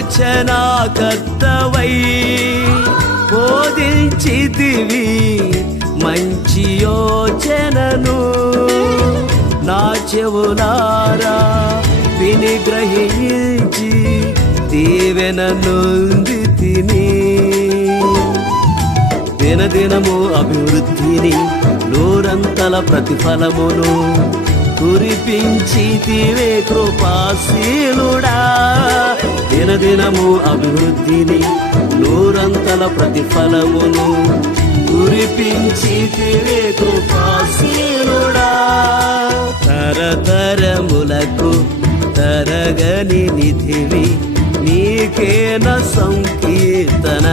ఆలోచనాకర్తవై బోధించితివి మంచి యోచనను. నా చెవులారా విని గ్రహించి దీవెన నొందితిని. దినదినము అభివృద్ధిని నూరంతల ప్రతిఫలమును కురిపించితివే కృపాశీలుడా. దినదినము అభివృద్ధిని నూరంతల ప్రతిఫలమును కురిపించితివే కృపాశీలుడా. తరతరములకు తరగని నిధివి నీకేన సంకీర్తన.